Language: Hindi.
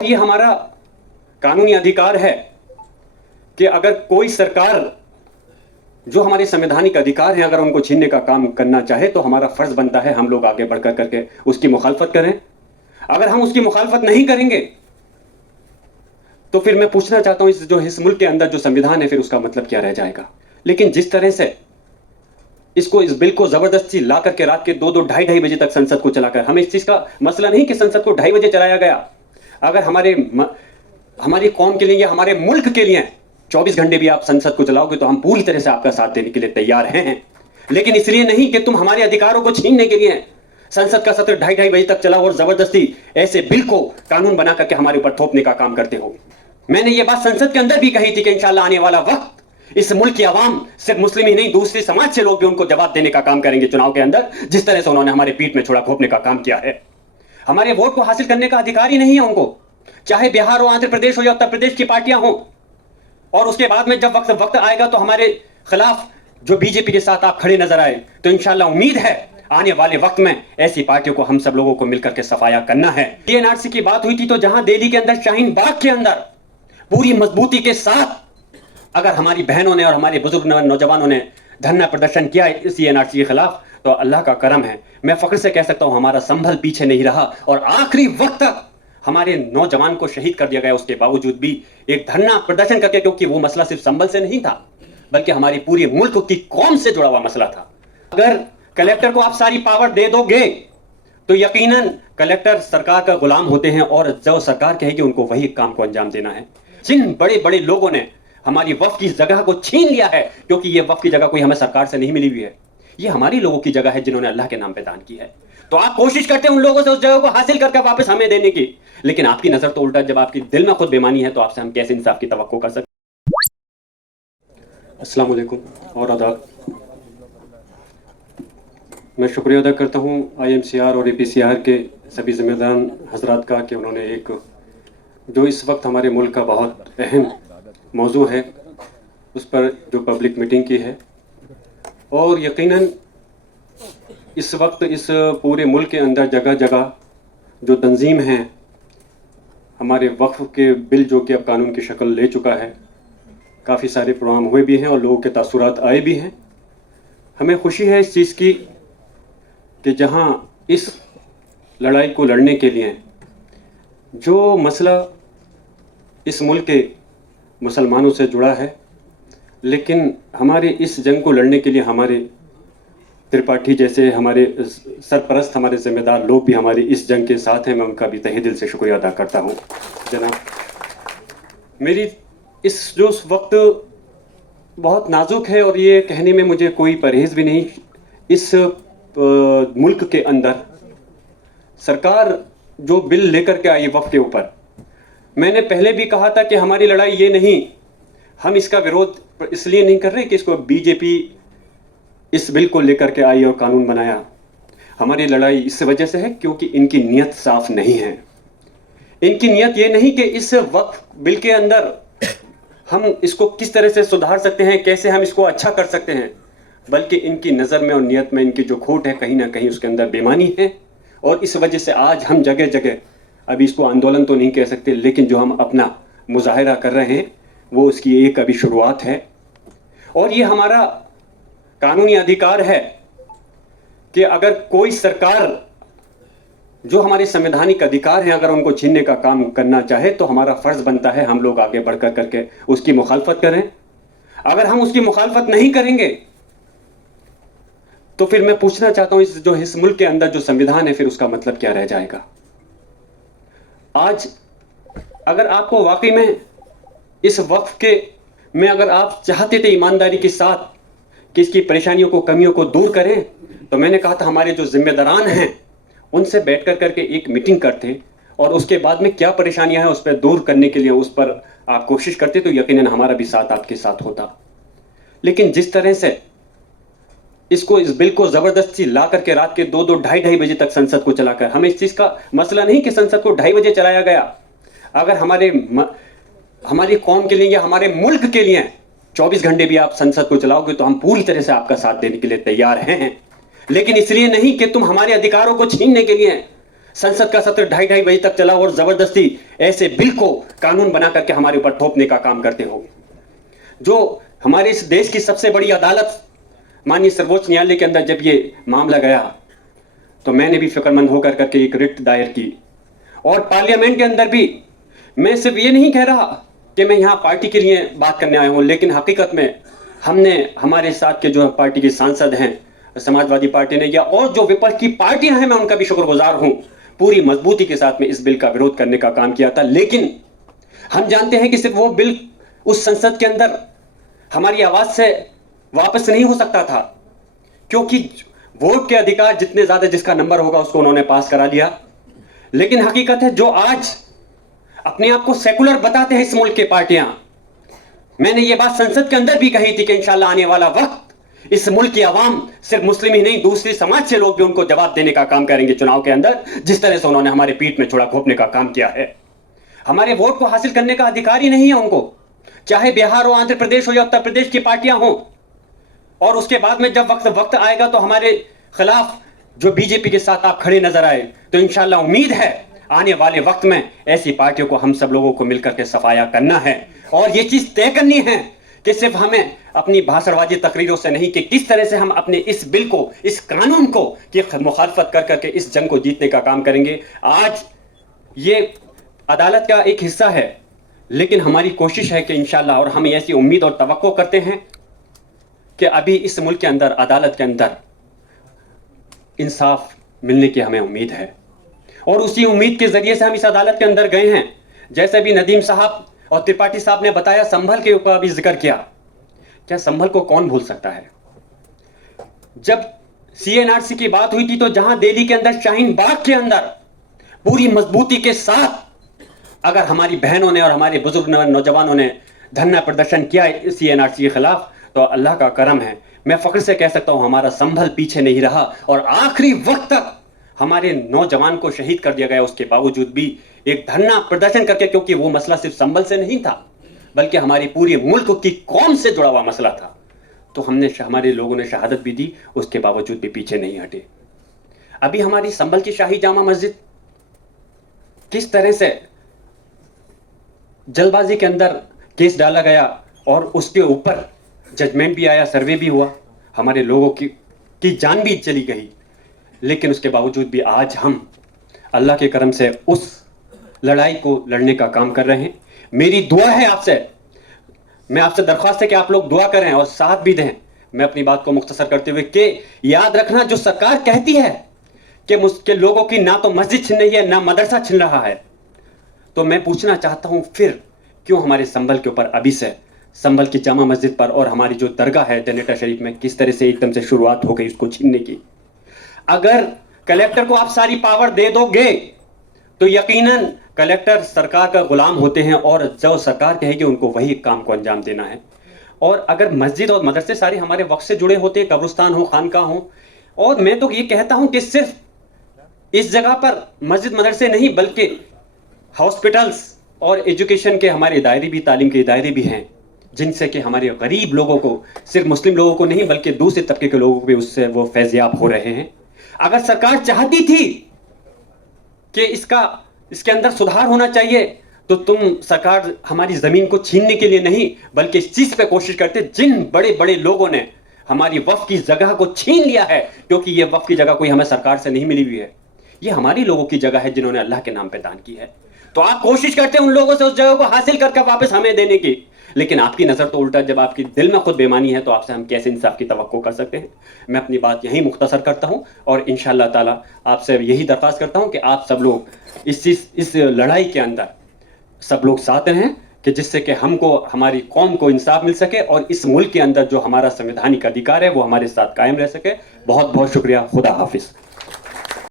ये हमारा कानूनी अधिकार है कि अगर कोई सरकार जो हमारे संवैधानिक अधिकार हैं अगर उनको छीनने का काम करना चाहे तो हमारा फर्ज बनता है हम लोग आगे बढ़कर करके उसकी मुखालफत करें। अगर हम उसकी मुखालफत नहीं करेंगे तो फिर मैं पूछना चाहता हूं इस मुल्क के अंदर जो संविधान है फिर उसका मतलब क्या रह जाएगा। लेकिन जिस तरह से इस बिल को जबरदस्ती ला करके रात के 2-2 ढाई बजे तक संसद को चलाकर, हमें इस चीज का मसला नहीं कि संसद को 2:30 बजे चलाया गया। अगर हमारी कौम के लिए या हमारे मुल्क के लिए 24 घंटे भी आप संसद को चलाओगे तो हम पूरी तरह से आपका साथ देने के लिए तैयार हैं। लेकिन इसलिए नहीं कि तुम हमारे अधिकारों को छीनने के लिए संसद का सत्र 2:30 बजे तक चलाओ और जबरदस्ती ऐसे बिल को कानून बना करके हमारे ऊपर थोपने का काम करते हो। मैंने ये बात संसद के अंदर भी कही थी कि इंशाल्लाह आने वाला वक्त इस मुल्क की आवाम सिर्फ मुस्लिम ही नहीं दूसरे समाज से लोग भी उनको जवाब देने का काम करेंगे चुनाव के अंदर, जिस तरह से उन्होंने हमारे पीठ में छोड़ा घोंपने का काम किया है। हमारे वोट को हासिल करने का अधिकार ही नहीं है उनको, चाहे बिहार हो, आंध्र प्रदेश हो या उत्तर प्रदेश की पार्टियां हो। और उसके बाद में जब वक्त आएगा तो हमारे खिलाफ जो बीजेपी के साथ आप खड़े नजर आए तो इंशाल्लाह उम्मीद है आने वाले वक्त में ऐसी पार्टियों को हम सब लोगों को मिलकर के सफाया करना है। एनआरसी की बात हुई थी तो जहां दिल्ली के अंदर शाहीन बाग के अंदर पूरी मजबूती के साथ अगर हमारी बहनों ने और हमारे बुजुर्ग नौजवानों ने धरना प्रदर्शन किया इस एनआरसी के खिलाफ तो अल्लाह का करम है, मैं फख्र से कह सकता हूं हमारा संभल पीछे नहीं रहा और आखिरी वक्त तक हमारे नौजवान को शहीद कर दिया गया। उसके बावजूद भी एक धरना प्रदर्शन करके, क्योंकि वो मसला सिर्फ संभल से नहीं था बल्कि हमारी पूरी मुल्क की कौम से जुड़ा हुआ मसला था। अगर कलेक्टर को आप सारी पावर दे दोगे तो यकीनन कलेक्टर सरकार का गुलाम होते हैं और जो सरकार कहेगी उनको वही काम को अंजाम देना है। जिन बड़े बड़े लोगों ने हमारी वक्फ की जगह को छीन लिया है, क्योंकि ये वक्फ की जगह कोई हमें सरकार से नहीं मिली हुई है, ये हमारी लोगों की जगह है जिन्होंने अल्लाह के नाम पे दान की है। तो आप कोशिश करते हैं उन लोगों से उस जगह को हासिल करके वापस हमें देने की, लेकिन आपकी नजर तो उल्टा, जब आपकी दिल में खुद बेईमानी है तो आपसे हम कैसे इंसाफ की तवक्को कर सकते। अस्सलाम वालेकुम और आदाब। मैं शुक्रिया अदा करता हूँ IMCR और APCR के सभी जिम्मेदार हजरात का कि उन्होंने एक जो इस वक्त हमारे मुल्क का बहुत अहम मौजू है उस पर जो पब्लिक मीटिंग की है। और यकीनन इस वक्त इस पूरे मुल्क के अंदर जगह जगह जो तंजीम हैं हमारे वक्फ के बिल जो कि अब कानून की शक्ल ले चुका है, काफ़ी सारे प्रोग्राम हुए भी हैं और लोगों के तासुरात आए भी हैं। हमें खुशी है इस चीज़ की कि जहां इस लड़ाई को लड़ने के लिए जो मसला इस मुल्क के मुसलमानों से जुड़ा है, लेकिन हमारे इस जंग को लड़ने के लिए हमारे त्रिपाठी जैसे हमारे सरपरस्त हमारे ज़िम्मेदार लोग भी हमारी इस जंग के साथ हैं। मैं उनका भी तहे दिल से शुक्रिया अदा करता हूँ। जनाब, मेरी इस जो वक्त बहुत नाजुक है और ये कहने में मुझे कोई परहेज़ भी नहीं, इस मुल्क के अंदर सरकार जो बिल लेकर के आई वक्फ के ऊपर, मैंने पहले भी कहा था कि हमारी लड़ाई ये नहीं, हम इसका विरोध इसलिए नहीं कर रहे कि इसको बीजेपी इस बिल को लेकर के आई और कानून बनाया। हमारी लड़ाई इस वजह से है क्योंकि इनकी नीयत साफ नहीं है। इनकी नीयत ये नहीं कि इस वक्फ बिल के अंदर हम इसको किस तरह से सुधार सकते हैं, कैसे हम इसको अच्छा कर सकते हैं, बल्कि इनकी नज़र में और नीयत में इनकी जो खोट है कहीं ना कहीं उसके अंदर बेईमानी है। और इस वजह से आज हम जगह जगह, अभी इसको आंदोलन तो नहीं कह सकते, लेकिन जो हम अपना मुजाहिरा कर रहे हैं वो उसकी एक अभी शुरुआत है। और ये हमारा कानूनी अधिकार है कि अगर कोई सरकार जो हमारे संवैधानिक अधिकार हैं अगर उनको छीनने का काम करना चाहे तो हमारा फर्ज बनता है हम लोग आगे बढ़कर करके उसकी मुखालफत करें। अगर हम उसकी मुखालफत नहीं करेंगे तो फिर मैं पूछना चाहता हूं इस मुल्क के अंदर जो संविधान है फिर उसका मतलब क्या रह जाएगा। आज अगर आपको वाकई में इस वक्फ के में अगर आप चाहते थे ईमानदारी के साथ कि इसकी परेशानियों को, कमियों को दूर करें, तो मैंने कहा था हमारे जो जिम्मेदारान हैं उनसे बैठ कर करके एक मीटिंग करते और उसके बाद में क्या परेशानियां हैं उस पर दूर करने के लिए उस पर आप कोशिश करते तो यकीनन हमारा भी साथ आपके साथ होता। लेकिन जिस तरह से इस बिल को जबरदस्ती ला करके रात के 2-2 ढाई बजे तक संसद को चलाकर, हमें इस चीज का मसला नहीं कि संसद को 2:30 बजे चलाया गया। अगर हमारी कौम के लिए या हमारे मुल्क के लिए 24 घंटे भी आप संसद को चलाओगे तो हम पूरी तरह से आपका साथ देने के लिए तैयार हैं। लेकिन इसलिए नहीं कि तुम हमारे अधिकारों को छीनने के लिए संसद का सत्र 2:30 बजे तक चला और जबरदस्ती ऐसे बिल को कानून बना करके हमारे ऊपर थोपने का काम करते हो। जो हमारे इस देश की सबसे बड़ी अदालत माननीय सर्वोच्च न्यायालय के अंदर जब ये मामला गया तो मैंने भी फिक्रमंद होकर करके एक रिट दायर की, और पार्लियामेंट के अंदर भी मैं सिर्फ ये नहीं कह रहा कि मैं यहाँ पार्टी के लिए बात करने आया हूँ, लेकिन हकीकत में हमने हमारे साथ के जो पार्टी के सांसद हैं समाजवादी पार्टी ने या और जो विपक्ष की पार्टियां हैं, मैं उनका भी शुक्रगुजार हूं, पूरी मजबूती के साथ में इस बिल का विरोध करने का काम किया था। लेकिन हम जानते हैं कि सिर्फ वो बिल उस संसद के अंदर हमारी आवाज से वापस नहीं हो सकता था, क्योंकि वोट के अधिकार जितने ज्यादा जिसका नंबर होगा उसको उन्होंने पास करा दिया। लेकिन हकीकत है जो आज अपने आप को सेकुलर बताते हैं इस मुल्क की पार्टियां, मैंने ये बात संसद के अंदर भी कही थी कि इंशाल्लाह आने वाला वक्त इस मुल्क की आवाम सिर्फ मुस्लिम ही नहीं दूसरी समाज से लोग भी उनको जवाब देने का काम करेंगे चुनाव के अंदर, जिस तरह से उन्होंने हमारे पीठ में छुरा घोंपने का काम किया है। हमारे वोट को हासिल करने का अधिकार ही नहीं है उनको, चाहे बिहार हो, आंध्र प्रदेश हो या उत्तर प्रदेश की पार्टियां हो। और उसके बाद में जब वक्त आएगा तो हमारे खिलाफ जो बीजेपी के साथ आप खड़े नजर आए तो इंशाल्लाह उम्मीद है आने वाले वक्त में ऐसी पार्टियों को हम सब लोगों को मिलकर के सफाया करना है और ये चीज तय करनी है कि सिर्फ हमें अपनी भाषणबाजी तकरीरों से नहीं कि किस तरह से हम अपने इस बिल को, इस कानून को की मुखालफत कर करके इस जंग को जीतने का काम करेंगे। आज ये अदालत का एक हिस्सा है, लेकिन हमारी कोशिश है कि इंशाल्लाह, और हम ऐसी उम्मीद और तवक्को करते हैं कि अभी इस मुल्क के अंदर अदालत के अंदर इंसाफ मिलने की हमें उम्मीद है और उसी उम्मीद के जरिए से हम इस अदालत के अंदर गए हैं। जैसे भी नदीम साहब और त्रिपाठी साहब ने बताया, संभल के ऊपर भी जिक्र किया, क्या संभल को कौन भूल सकता है। जब CNRC की बात हुई थी तो जहां दिल्ली के अंदर शाहीन बाग के अंदर पूरी मजबूती के साथ अगर हमारी बहनों ने और हमारे बुजुर्ग नौजवानों ने धरना प्रदर्शन किया CNRC के खिलाफ, तो अल्लाह का करम है, मैं फख्र से कह सकता हूं हमारा संभल पीछे नहीं रहा और आखिरी वक्त तक हमारे नौजवान को शहीद कर दिया गया। उसके बावजूद भी एक धरना प्रदर्शन करके, क्योंकि वो मसला सिर्फ संभल से नहीं था बल्कि हमारी पूरी मुल्क की कौम से जुड़ा हुआ मसला था, तो हमारे लोगों ने शहादत भी दी, उसके बावजूद भी पीछे नहीं हटे। अभी हमारी संभल की शाही जामा मस्जिद किस तरह से जल्दबाजी के अंदर केस डाला गया और उसके ऊपर जजमेंट भी आया, सर्वे भी हुआ, हमारे लोगों की जान भी चली गई, लेकिन उसके बावजूद भी आज हम अल्लाह के करम से उस लड़ाई को लड़ने का काम कर रहे हैं। मेरी दुआ है आपसे, मैं आपसे दरख्वास्त है कि आप लोग दुआ करें और साथ भी दें। मैं अपनी बात को मुख्तसर करते हुए कि याद रखना, जो सरकार कहती है कि लोगों की ना तो मस्जिद छिन रही है ना मदरसा छिन रहा है, तो मैं पूछना चाहता हूं फिर क्यों हमारे संभल के ऊपर अभी से संभल की जामा मस्जिद पर और हमारी जो दरगाह है जनेटा शरीफ में किस तरह से एकदम से शुरुआत हो गई उसको छीनने की। अगर कलेक्टर को आप सारी पावर दे दोगे तो यकीनन कलेक्टर सरकार का गुलाम होते हैं और जो सरकार कहेगी उनको वही काम को अंजाम देना है। और अगर मस्जिद और मदरसे सारे हमारे वक्त से जुड़े होते हैं, कब्रिस्तान हो, खानका हो, और मैं तो ये कहता हूं कि सिर्फ इस जगह पर मस्जिद मदरसे नहीं बल्कि हॉस्पिटल्स और एजुकेशन के हमारे इदारे भी, तालीम के इदारे भी हैं, जिनसे कि हमारे गरीब लोगों को, सिर्फ मुस्लिम लोगों को नहीं बल्कि दूसरे तबके के लोगों को भी उससे वो फैज़याब हो रहे हैं। अगर सरकार चाहती थी कि इसके अंदर सुधार होना चाहिए तो तुम सरकार हमारी जमीन को छीनने के लिए नहीं बल्कि इस चीज पे कोशिश करते, जिन बड़े बड़े लोगों ने हमारी वक्फ की जगह को छीन लिया है, क्योंकि ये वक्फ की जगह कोई हमें सरकार से नहीं मिली हुई है, ये हमारी लोगों की जगह है जिन्होंने अल्लाह के नाम पे दान की है। तो आप कोशिश करते हैं उन लोगों से उस जगह को हासिल करके वापस हमें देने की, लेकिन आपकी नजर तो उल्टा, जब आपकी दिल में खुद बेईमानी है तो आपसे हम कैसे इंसाफ की तवक्को कर सकते हैं। मैं अपनी बात यहीं मुख्तसर करता हूं और इंशाअल्लाह ताला आपसे यही दरख्वास्त करता हूं कि आप सब लोग इस लड़ाई के अंदर सब लोग साथ रहें कि जिससे कि हमको, हमारी कौम को इंसाफ मिल सके और इस मुल्क के अंदर जो हमारा संवैधानिक अधिकार है वो हमारे साथ कायम रह सके। बहुत बहुत शुक्रिया। खुदा हाफिज।